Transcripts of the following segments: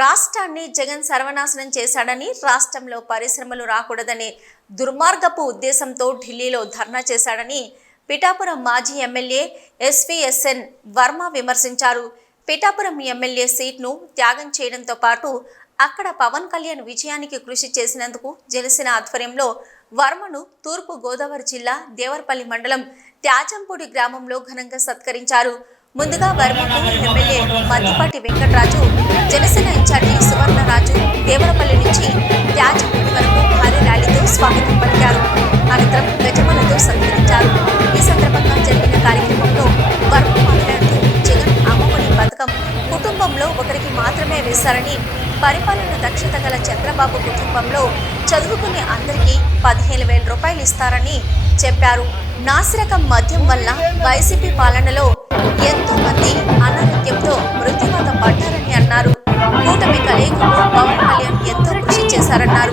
రాష్ట్రాన్ని జగన్ సర్వనాశనం చేశాడని, రాష్ట్రంలో పరిశ్రమలు రాకూడదనే దుర్మార్గపు ఉద్దేశంతో ఢిల్లీలో ధర్నా చేశాడని పిఠాపురం మాజీ ఎమ్మెల్యే ఎస్వీఎస్ఎన్ వర్మ విమర్శించారు. పిఠాపురం ఎమ్మెల్యే సీట్ను త్యాగం చేయడంతో పాటు అక్కడ పవన్ కళ్యాణ్ విజయానికి కృషి చేసినందుకు జనసేన ఆధ్వర్యంలో వర్మను తూర్పు గోదావరి జిల్లా దేవరపల్లి మండలం త్యాజంపూడి గ్రామంలో ఘనంగా సత్కరించారు. ముందుగా వర్మకు ఎమ్మెల్యే మద్దిపాటి వెంకటరాజు, జనసేన ఇన్ఛార్జి సువర్ణరాజు దేవరపల్లి నుంచి త్యాజంపూడి వరకు భారీ ర్యాలీతో స్వాగతం పలికారు. అనంతరం గజమాలతో సత్కరించారు. ఈ సందర్భంగా జరిగిన కార్యక్రమంలో వర్మ మాట్లాడుతూ జగన్ అమ్మఒడి పథకం కుటుంబంలో ఒకరికి మాత్రమే వేశారని, పరిపాలన దక్షత గల చంద్రబాబు కుటుంబంలో చదువుకునే అందరికీ 15,000 రూపాయలు ఇస్తారని చెప్పారు. నాసిరకం మద్యం వల్ల వైసీపీ పాలనలో ఎంతో మంది అనారోగ్యంతో మృత్యువాత పడ్డారని అన్నారు. కూటమి కలయికకు పవన్ కళ్యాణ్ ఎంతో కృషి చేశారన్నారు.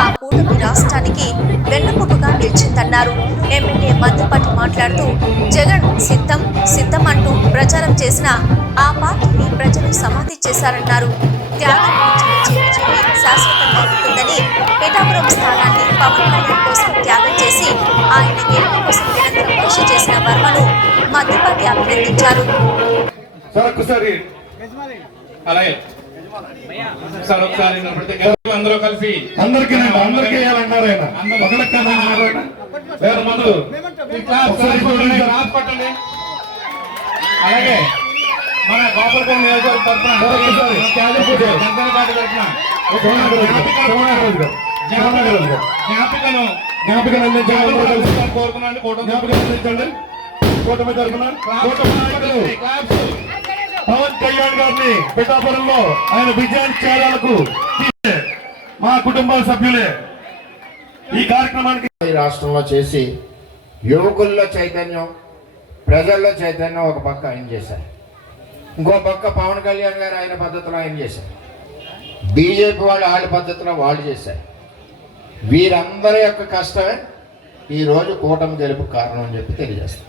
ఆ కూటమి రాష్ట్రానికి వెన్నుముకగా నిలిచిందన్నారు. ఎమ్మెల్యే మద్దిపాటి మాట్లాడుతూ జగన్ సిద్ధం అంటూ ప్రచారం చేసిన ఆ పార్టీని ప్రజలు సమాధి చేశారన్నారు. త్యాగం శాశ్వతంగా ఉంటుందని, పిఠాపురం స్థానాన్ని పవన్ కళ్యాణ్ కోసం త్యాగం చేసి ఆయన గెలుపు కోసం నిరంతరం కృషి చేసిన వర్మను మద్దిపాటి అభినందించారు. అలాగే మన గోపాలపురం నియోజకవర్గం జ్ఞాపికను కోరుకున్నాను. కూటమి తరఫున పవన్ కళ్యాణ్ గారిని పిఠాపురంలో ఆయన విజయాన్ని చేరాలకు మా కుటుంబ సభ్యులే ఈ కార్యక్రమానికి రాష్ట్రంలో చేసి యువకుల్లో చైతన్యం, ప్రజల్లో చైతన్యం ఒక పక్క ఆయన చేశారు. ఇంకో పక్క పవన్ కళ్యాణ్ గారు ఆయన పద్ధతిలో ఆయన చేశారు. బీజేపీ వాళ్ళు వాళ్ళ పద్ధతిలో వాళ్ళు చేశారు. వీరందరి యొక్క కష్టమే ఈరోజు కూటమి గెలుపు కారణం అని చెప్పి తెలియజేస్తాం.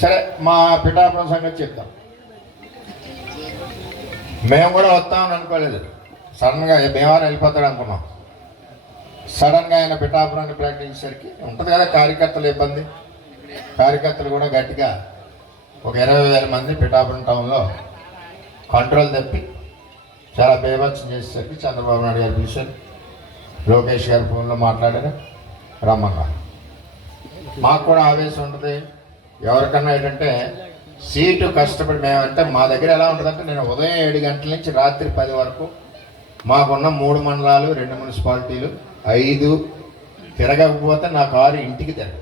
సరే, మా పిఠాపురం సంగతి చెప్తాం. మేము కూడా వస్తామని అనుకోలేదు. సడన్గా భీమవరం వెళ్ళిపోతాడు అనుకున్నాం. సడన్గా ఆయన పిఠాపురాన్ని ప్రకటించేసరికి ఉంటుంది కదా కార్యకర్తల ఇబ్బంది. కార్యకర్తలు కూడా గట్టిగా ఒక 20,000 మంది పిఠాపురం టౌన్లో కంట్రోల్ తప్పి చాలా బేభత్సం చేసేసరికి చంద్రబాబు నాయుడు గారు పిలిచారు. లోకేష్ గారు ఫోన్లో మాట్లాడారు, రమ్మన్నారు. మాకు కూడా ఆవేశం ఉంటుంది. ఎవరికన్నా ఏంటంటే సీటు కష్టపడి మేమంటే మా దగ్గర ఎలా ఉంటుందంటే, నేను ఉదయం 7 గంటల నుంచి రాత్రి 10 వరకు మాకున్న 3 మండలాలు 2 మున్సిపాలిటీలు 5 తిరగకపోతే నా కారు ఇంటికి తిరగదు.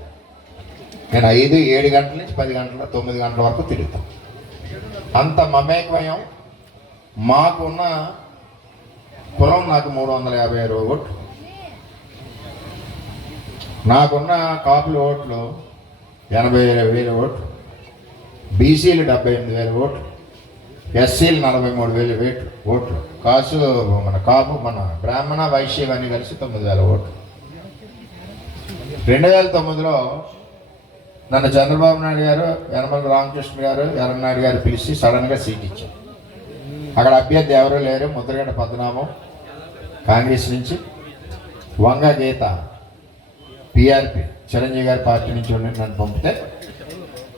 నేను 5, 7 గంటల నుంచి 10 గంటల 9 గంటల వరకు తిరుగుతాం. అంత మమేకమయం. మాకున్న కులం నాకు 350 ఓట్లు, నాకున్న కాపుల ఓట్లు 80,000 ఓట్లు, బీసీలు 78,000 ఓట్లు, ఎస్సీలు 43,000 ఓట్లు, మన కాపు మన బ్రాహ్మణ వైశ్యం అన్ని కలిసి 9,000 ఓట్లు. 2009లో నన్ను చంద్రబాబు నాయుడు గారు, యనమల రామకృష్ణ గారు, ఎర్రనాయుడు గారు పిలిచి సడన్గా సీట్ ఇచ్చారు. అక్కడ అభ్యర్థి ఎవరూ లేరు. ముద్రగడ్డ పద్మనాభం కాంగ్రెస్ నుంచి, వంగ గీత పిఆర్పి చిరంజీవి గారి పార్టీ నుంచి నన్ను పంపితే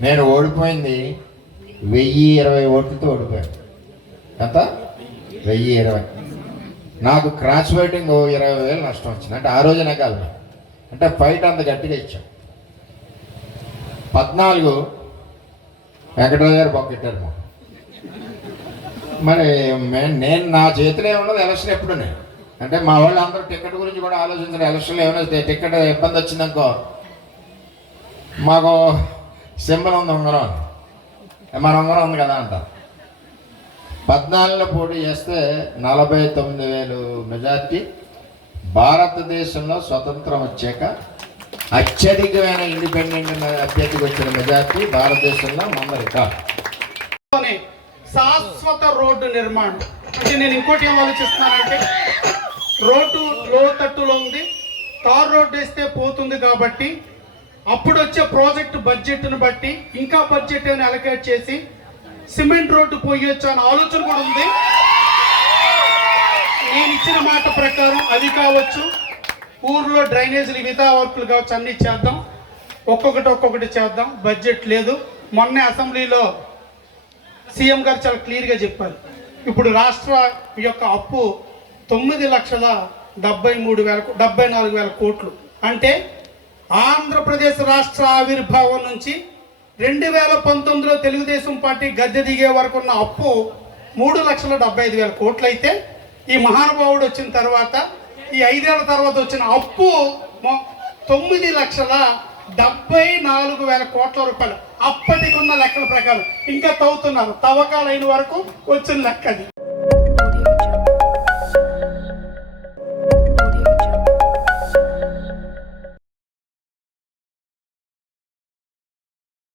నేను ఓడిపోయింది 1,020 ఓట్లతో ఓడిపోయాను. ఎంత? 1,020. నాకు క్రాస్ వైటింగ్ 20,000 నష్టం వచ్చింది. అంటే ఆ రోజునే కాదు, అంటే ఫైట్ అంత గట్టిగా ఇచ్చాం. 14 వెంకటరాజు గారు బొక్కెట్టారు. మరి నేను నా చేతిలో ఏమన్నది ఎలక్షన్ ఎప్పుడునే అంటే మా వాళ్ళు అందరూ టికెట్ గురించి కూడా ఆలోచించారు. ఎలక్షన్లో ఏమైనా టికెట్ ఇబ్బంది వచ్చిందనుకో, మాకు సింబల్ ఉంది, ఉంగరం, మన ఉంగరం ఉంది కదా అంటారు. 14లో పోటీ చేస్తే 49,000 మెజార్టీ. భారతదేశంలో స్వతంత్రం వచ్చాక అత్యధికమైన ఇండిపెండెంట్ అభ్యర్థికి వచ్చిన మెజార్టీ భారతదేశంలో మన రికార్డ్. శాశ్వత రోడ్డు నిర్మాణం అంటే నేను ఇంకోటి ఏం ఆలోచిస్తున్నానంటే, రోడ్డు లోతట్టులో ఉంది, తార్ రోడ్డు వేస్తే పోతుంది కాబట్టి అప్పుడు వచ్చే ప్రాజెక్టు బడ్జెట్ను బట్టి ఇంకా బడ్జెట్ అని అలకేట్ చేసి సిమెంట్ రోడ్డు పోయొచ్చు అనే ఆలోచన కూడా ఉంది. ఇచ్చిన మాట ప్రకారం అది కావచ్చు, ఊర్లో డ్రైనేజీలు మిగతా వర్కులు కావచ్చు, అన్నీ చేద్దాం. ఒక్కొక్కటి చేద్దాం. బడ్జెట్ లేదు. మొన్నే అసెంబ్లీలో సీఎం గారు చాలా క్లియర్గా చెప్పారు. ఇప్పుడు రాష్ట్ర యొక్క అప్పు 9,74,000 కోట్లు. అంటే ఆంధ్రప్రదేశ్ రాష్ట్ర ఆవిర్భావం నుంచి 2019లో తెలుగుదేశం పార్టీ గద్దె దిగే వరకు ఉన్న అప్పు 3,75,000 కోట్లు అయితే, ఈ మహానుభావుడు వచ్చిన తర్వాత ఈ 5 ఏళ్ల తర్వాత వచ్చిన అప్పు 9,74,000 కోట్ల రూపాయలు. అప్పటికున్న లెక్కల ప్రకారం ఇంకా తవ్వుతున్నారు. తవ్వకాలైన వరకు వచ్చిన లెక్క అది.